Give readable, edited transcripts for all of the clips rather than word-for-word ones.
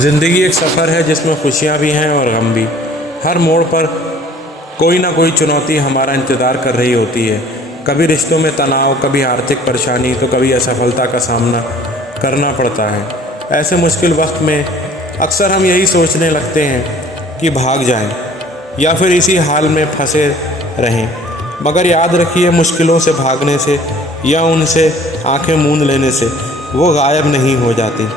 ज़िंदगी एक सफ़र है जिसमें खुशियाँ भी हैं और गम भी। हर मोड़ पर कोई ना कोई चुनौती हमारा इंतज़ार कर रही होती है। कभी रिश्तों में तनाव, कभी आर्थिक परेशानी, तो कभी असफलता का सामना करना पड़ता है। ऐसे मुश्किल वक्त में अक्सर हम यही सोचने लगते हैं कि भाग जाएं या फिर इसी हाल में फंसे रहें। मगर याद रखिए, मुश्किलों से भागने से या उनसे आंखें मूंद लेने से वो गायब नहीं हो जाती।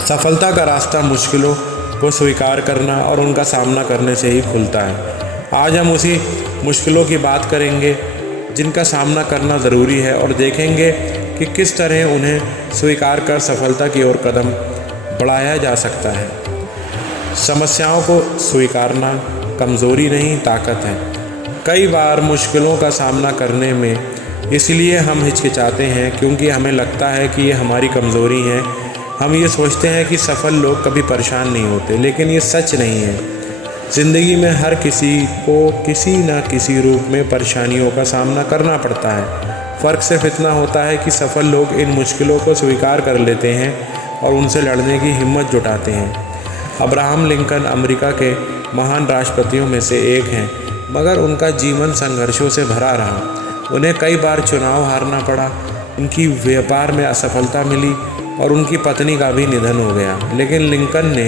सफलता का रास्ता मुश्किलों को स्वीकार करना और उनका सामना करने से ही खुलता है। आज हम उसी मुश्किलों की बात करेंगे जिनका सामना करना ज़रूरी है, और देखेंगे कि किस तरह उन्हें स्वीकार कर सफलता की ओर कदम बढ़ाया जा सकता है। समस्याओं को स्वीकारना कमज़ोरी नहीं, ताकत है। कई बार मुश्किलों का सामना करने में इसलिए हम हिचकिचाते हैं क्योंकि हमें लगता है कि ये हमारी कमज़ोरी है। हम ये सोचते हैं कि सफल लोग कभी परेशान नहीं होते, लेकिन ये सच नहीं है। ज़िंदगी में हर किसी को किसी न किसी रूप में परेशानियों का सामना करना पड़ता है। फ़र्क सिर्फ इतना होता है कि सफल लोग इन मुश्किलों को स्वीकार कर लेते हैं और उनसे लड़ने की हिम्मत जुटाते हैं। अब्राहम लिंकन अमेरिका के महान राष्ट्रपतियों में से एक हैं, मगर उनका जीवन संघर्षों से भरा रहा। उन्हें कई बार चुनाव हारना पड़ा, उनकी व्यापार में असफलता मिली और उनकी पत्नी का भी निधन हो गया। लेकिन लिंकन ने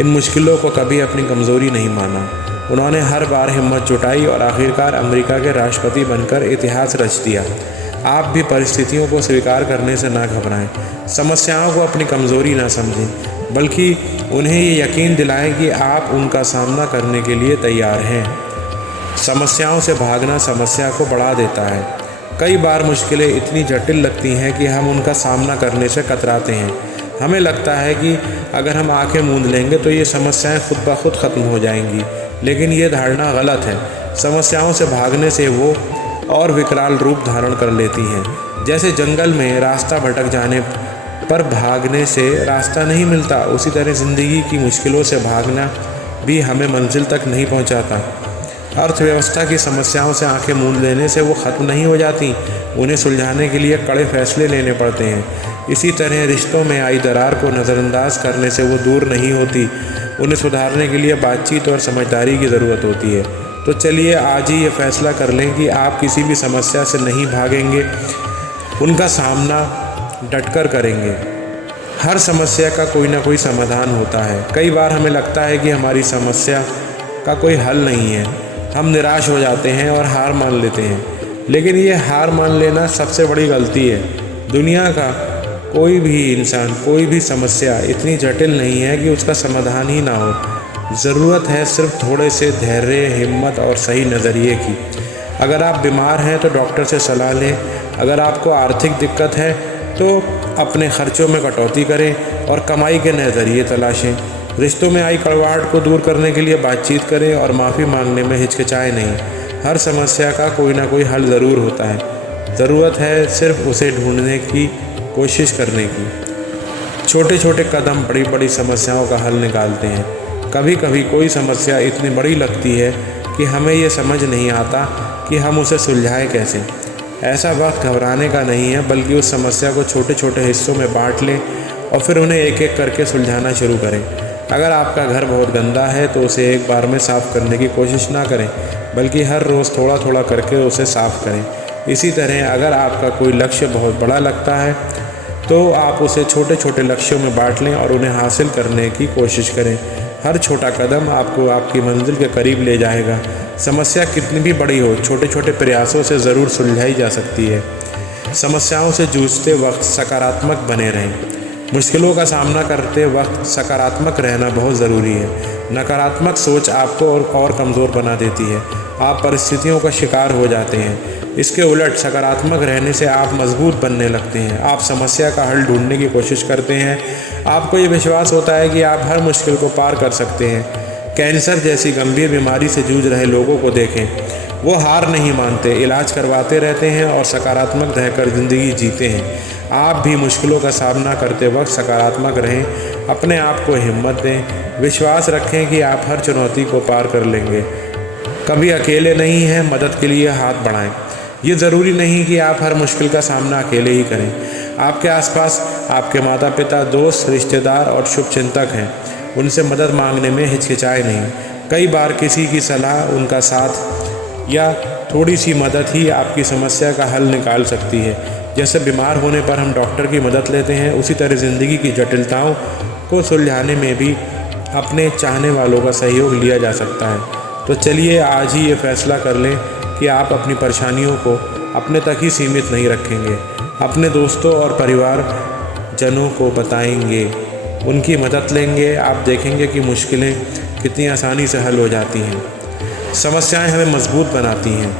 इन मुश्किलों को कभी अपनी कमज़ोरी नहीं माना। उन्होंने हर बार हिम्मत जुटाई और आखिरकार अमेरिका के राष्ट्रपति बनकर इतिहास रच दिया। आप भी परिस्थितियों को स्वीकार करने से ना घबराएं। समस्याओं को अपनी कमज़ोरी ना समझें, बल्कि उन्हें ये यकीन दिलाएं कि आप उनका सामना करने के लिए तैयार हैं। समस्याओं से भागना समस्या को बढ़ा देता है। कई बार मुश्किलें इतनी जटिल लगती हैं कि हम उनका सामना करने से कतराते हैं। हमें लगता है कि अगर हम आंखें मूंद लेंगे तो ये समस्याएं खुद ब खुद ख़त्म हो जाएंगी, लेकिन ये धारणा गलत है। समस्याओं से भागने से वो और विकराल रूप धारण कर लेती हैं। जैसे जंगल में रास्ता भटक जाने पर भागने से रास्ता नहीं मिलता, उसी तरह ज़िंदगी की मुश्किलों से भागना भी हमें मंजिल तक नहीं पहुंचाता। अर्थव्यवस्था की समस्याओं से आंखें मूंद लेने से वो ख़त्म नहीं हो जाती, उन्हें सुलझाने के लिए कड़े फैसले लेने पड़ते हैं। इसी तरह रिश्तों में आई दरार को नज़रअंदाज करने से वो दूर नहीं होती, उन्हें सुधारने के लिए बातचीत और समझदारी की ज़रूरत होती है। तो चलिए आज ही ये फैसला कर लें कि आप किसी भी समस्या से नहीं भागेंगे, उनका सामना डटकर करेंगे। हर समस्या का कोई ना कोई समाधान होता है। कई बार हमें लगता है कि हमारी समस्या का कोई हल नहीं है, हम निराश हो जाते हैं और हार मान लेते हैं। लेकिन ये हार मान लेना सबसे बड़ी गलती है। दुनिया का कोई भी इंसान, कोई भी समस्या इतनी जटिल नहीं है कि उसका समाधान ही ना हो। ज़रूरत है सिर्फ थोड़े से धैर्य, हिम्मत और सही नज़रिए की। अगर आप बीमार हैं तो डॉक्टर से सलाह लें। अगर आपको आर्थिक दिक्कत है तो अपने खर्चों में कटौती करें और कमाई के नए ज़रिए तलाशें। रिश्तों में आई कड़वाहट को दूर करने के लिए बातचीत करें और माफ़ी मांगने में हिचकिचाएं नहीं। हर समस्या का कोई ना कोई हल ज़रूर होता है। ज़रूरत है सिर्फ उसे ढूंढने की कोशिश करने की। छोटे छोटे कदम बड़ी बड़ी समस्याओं का हल निकालते हैं। कभी कभी कोई समस्या इतनी बड़ी लगती है कि हमें ये समझ नहीं आता कि हम उसे सुलझाएं कैसे। ऐसा वक्त घबराने का नहीं है, बल्कि उस समस्या को छोटे छोटे हिस्सों में बांट लें और फिर उन्हें एक एक करके सुलझाना शुरू करें। अगर आपका घर बहुत गंदा है तो उसे एक बार में साफ़ करने की कोशिश ना करें, बल्कि हर रोज़ थोड़ा थोड़ा करके उसे साफ़ करें। इसी तरह अगर आपका कोई लक्ष्य बहुत बड़ा लगता है तो आप उसे छोटे छोटे लक्ष्यों में बांट लें और उन्हें हासिल करने की कोशिश करें। हर छोटा कदम आपको आपकी मंजिल के करीब ले जाएगा। समस्या कितनी भी बड़ी हो, छोटे छोटे प्रयासों से ज़रूर सुलझाई जा सकती है। समस्याओं से जूझते वक्त सकारात्मक बने रहें। मुश्किलों का सामना करते वक्त सकारात्मक रहना बहुत ज़रूरी है। नकारात्मक सोच आपको और कमज़ोर बना देती है। आप परिस्थितियों का शिकार हो जाते हैं। इसके उलट सकारात्मक रहने से आप मजबूत बनने लगते हैं। आप समस्या का हल ढूंढने की कोशिश करते हैं। आपको ये विश्वास होता है कि आप हर मुश्किल को पार कर सकते हैं। कैंसर जैसी गंभीर बीमारी से जूझ रहे लोगों को देखें, वो हार नहीं मानते, इलाज करवाते रहते हैं और सकारात्मक रहकर ज़िंदगी जीते हैं। आप भी मुश्किलों का सामना करते वक्त सकारात्मक रहें, अपने आप को हिम्मत दें, विश्वास रखें कि आप हर चुनौती को पार कर लेंगे। कभी अकेले नहीं हैं, मदद के लिए हाथ बढ़ाएं। ये ज़रूरी नहीं कि आप हर मुश्किल का सामना अकेले ही करें। आपके आसपास आपके माता पिता, दोस्त, रिश्तेदार और शुभचिंतक हैं। उनसे मदद मांगने में हिचकिचाए नहीं। कई बार किसी की सलाह, उनका साथ या थोड़ी सी मदद ही आपकी समस्या का हल निकाल सकती है। जैसे बीमार होने पर हम डॉक्टर की मदद लेते हैं, उसी तरह ज़िंदगी की जटिलताओं को सुलझाने में भी अपने चाहने वालों का सहयोग लिया जा सकता है। तो चलिए आज ही ये फैसला कर लें कि आप अपनी परेशानियों को अपने तक ही सीमित नहीं रखेंगे, अपने दोस्तों और परिवार जनों को बताएंगे, उनकी मदद लेंगे। आप देखेंगे कि मुश्किलें कितनी आसानी से हल हो जाती हैं। समस्याएं हमें मजबूत बनाती हैं,